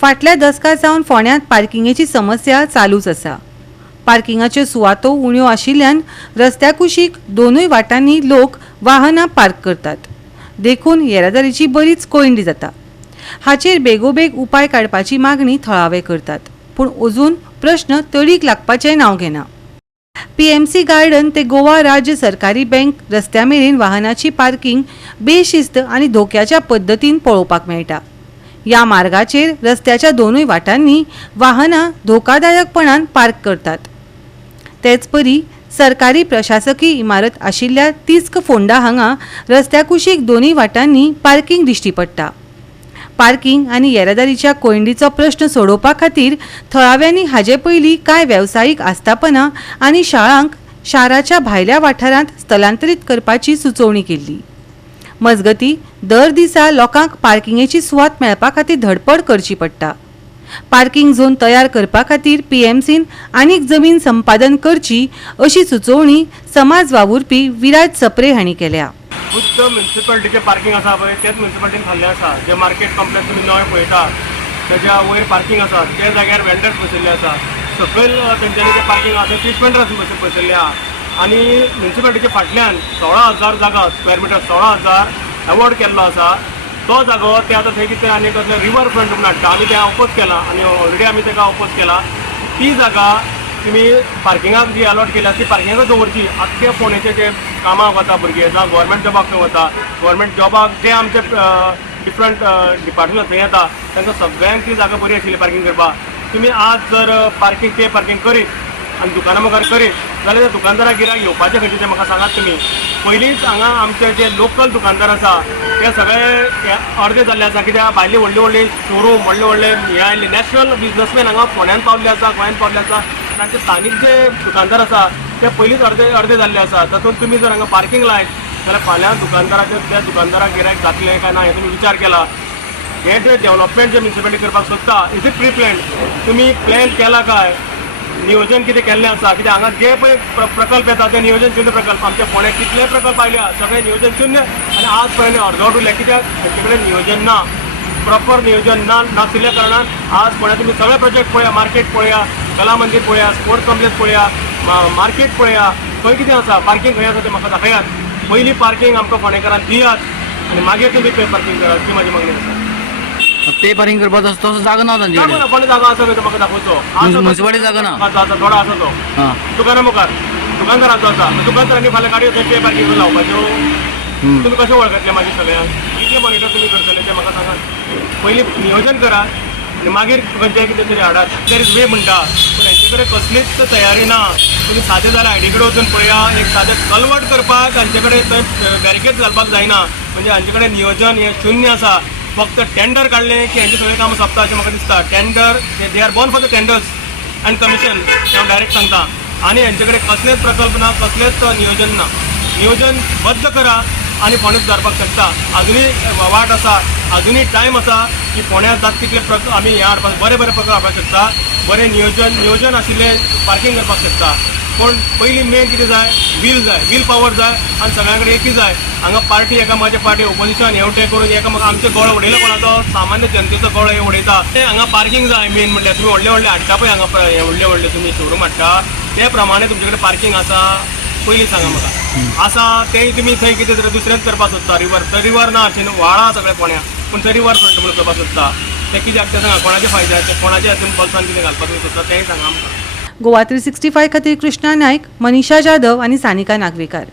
फाटल्या दशकां सावन फोंड्यांत पार्किंगेची समस्या चालूच आसा। पार्किंगाच्यो सुवातो उण्यो आशिल्ल्यान रस्त्या कुशीक दोनूय वाटांनी लोक वाहनां पार्क करतात, देखून येरादारीची बरीच कोयंडी जाता। हाचेर बेगोबेग उपाय काडपाची मागणी थळावे करतात, पूण अजून प्रश्न तडीक लागपाचें नांव घेना। पीएमसी गार्डन ते गोवा राज्य सरकारी बँक रस्त्या मेरेन वाहनाची पार्किंग बेशिस्त आनी धोक्याच्या पद्दतीन पळोवपाक मेळटा। या मार्गाचेर रस्त्याच्या दोनूय वाटांनी वाहनां धोकादायकपणान पार्क करतात। तेच परी सरकारी प्रशासकीय इमारत आशिल्ल्या तिस्क फोंडा हांगा रस्त्या कुशीक दोनूय वाटांनी पार्किंग दिश्टी पडटा। पार्किंग आनी येरादारीच्या कोयंडीचो प्रश्न सोडोवपा खातीर थळाव्यांनी हाचे पयलीं कांय वेवसायीक आस्थापनां आनी शाळांक शाराच्या भायल्या वाठारांत स्थलांतरीत करपाची सुचोवणी केल्ली। मजगतीं दर दिसा लोकांक पार्किंगेची सुवात मेळपा खातीर धडपड करची पडटा। पार्किंग झोन तयार करपा खातीर पीएमसीन आनीक जमीन संपादन करची अशी सुचोवणी समाज वावुरपी विराज सप्रे हांणी केल्या। खुद्द म्युनिसिपालिटीचे पार्किंग आसा पळय तेच म्युनिसिपालिटीन खाल्ले आसा। जे मार्केट कॉम्प्लेक्स तुमी नवे पळयता तेज्या वयर पार्किंग आसा, त्या जाग्यार वेंडर्स बसयल्ले आसा। सकयल तेंच्यांनी ते पार्किंग आसा ते ट्रीटमेंट बसयल्ले आहा आनी म्युनिसिपालिटीच्या फाटल्यान 16,000 जागा स्क्वेअर मिटर 16,000 अवॉर्ड केल्लो आसा। तो जागो ते आतां थंय कितें आनी कसले रिवर फ्रंट म्हणून हाडटा, आमी तें ऑपोज केला आनी ऑलरेडी आमी तेका ऑपोज केला। ती जागा तुमी पार्किंगाक जी अलॉट केल्या ती पार्किंगाक दवरची। आख्खे फोंडेचे जे कामाक वता भुरगे जावं गव्हर्मेंट जॉबाक वता, गव्हर्मेंट जॉबाक जे आमचे डिफरंट डिपार्टमेंट थंय येता तांकां सगळ्यांक ती जागा बरी आशिल्ली पार्किंग करपाक। तुमी आज जर पार्किंग करीत आनी दुकानां मुखार करीत जाल्यार त्या दुकानदाराक गिरायक येवपाचें खंयचें तें म्हाका सांगात तुमी। पयलींच हांगा आमचे जे लोकल दुकानदार आसा ते सगळे अर्दे जाल्ले आसा, कित्याक भायली व्हडली व्हडली शोरूम व्हडले हे आयिल्ले नॅशनल बिजनसमॅन हांगा फोंड्यान पावल्ले आसा, गोंयांत पावल्ले आसा। तांचे स्थानीक जे दुकानदार आसा ते पयलींच अर्दे जाल्ले आसा। तातूंत तुमी जर हांगा पार्किंग लायत जाल्यार फाल्यां त्या दुकानदाराक गिरायक जातलें काय ना हे तुमी विचार केला। हे जे डेव्हलपमेंट जे म्युनिसिपालिटी करपाक सोदता इज इट प्री प्लॅन, तुमी प्लॅन केला काय, नियोजन कितें केल्लें आसा? कित्याक हांगा जे पळय प्रकल्प येता ते नियोजन शुन्य प्रकल्प। आमचे फोंड्यात कितले प्रकल्प आयले सगळे नियोजन शुन्य आनी आज पर्यंत अर्दवट उरले। कित्याक तेचे कडेन नियोजन ना, प्रॉपर नियोजन नाशिल्ल्या कारणान आज फोंड्यात तुमी सगळे प्रोजेक्ट पळया, मार्केट पळया, कला मंदीर पळया, स्पोर्ट्स कॉम्प्लेक्स पळया, मार्केट पळया, खंय कितें आसा, पार्किंग खंय आसा तें म्हाका दाखयात। पयलीं पार्किंग आमकां फोंडेकारांक दियात आनी मागीर तुमी पे पार्किंग करात, ती म्हाजी मागणी आसा। पे पार्किंग करपाचो तसो जागो ना तांचे कडेन। कोणी जागा आसा तो म्हाका दाखोवचो। म्युनिसिपालिटी जागा ना आसा थोडा आसा तो दुकाना मुखार दुकानदारांचो आसा। दुकानदारांनी फाल्यां गाडयो थंय पे पार्किंग लावपाच्यो। तुमी कशें वळखतले मागीर सगळ्यांक? कितले मॉनिटर तुमी करतले ते म्हाका सांगात। पयलीं नियोजन करात आनी मागीर खंयचें कितें तरी हाडात। देर इज वे म्हणटा पूण हेंचे कडेन कसलीच तयारी ना। तुमी सादें जाल्यार आयडी कडेन वचून पळया, एक सादें कल्वट करपाक हांचे कडेन थंय बॅरिकेड घालपाक जायना। म्हणजे हांचे कडेन नियोजन हें शुन्य आसा। फक्त टेंडर काढलें की हेंचे सगळें काम सोंपता अशें म्हाका दिसता। Tender they are born for the tenders and commission, हांव डायरेक्ट सांगता। आनी हेंचे कडेन कसलेच प्रकल्प ना, कसलेच नियोजन ना। नियोजन बद्द करा आनी फोंड्यां सुदारपाक शकता। अजुनूय वाट आसा, अजुनूय टायम आसा की फोंड्यां जाता तितले आमी हे हाडपाक बरे प्रकल्प हाडपाक शकता। बरें नियोजन आशिल्लें पार्किंग करपाक शकता। पूण पयलीं मेन कितें जाय, वील पावर जाय आनी सगळ्यां कडेन एकी जाय। हांगा पार्टी एकामेकाचे पार्टी ओपोजिशन हेवटें करून एकामेक आमचे गोळ उडयलो कोणाचो, सामान्य जनतेचो गोळ हे उडयता। ते हांगा पार्किंग जाय मेन म्हणल्यार। तुमी व्हडले हाडटा पळय हांगा हे व्हडले तुमी शोरूम हाडटा ते प्रमाणे तुमचे कडेन पार्किंग आसा पयलीं सांगा म्हाका। आसा तेय तुमी थंय कितें तरी दुसरेंच करपाक सोदता। रिवर ना अशें व्हाळा सगळें फोंड्या, पूण थंय रिवर फ्रंट म्हणून करपाक सोदता। ते कित्याक तें सांगा, कोणाचे फायद्याचें, कोणाच्या हातून बल्सान कितें घालपाक सोदता तेंय सांगा आमकां। गोवा 365 खातीर कृष्णा नायक, मनीषा जाधव आनी सानिका नागवेकार।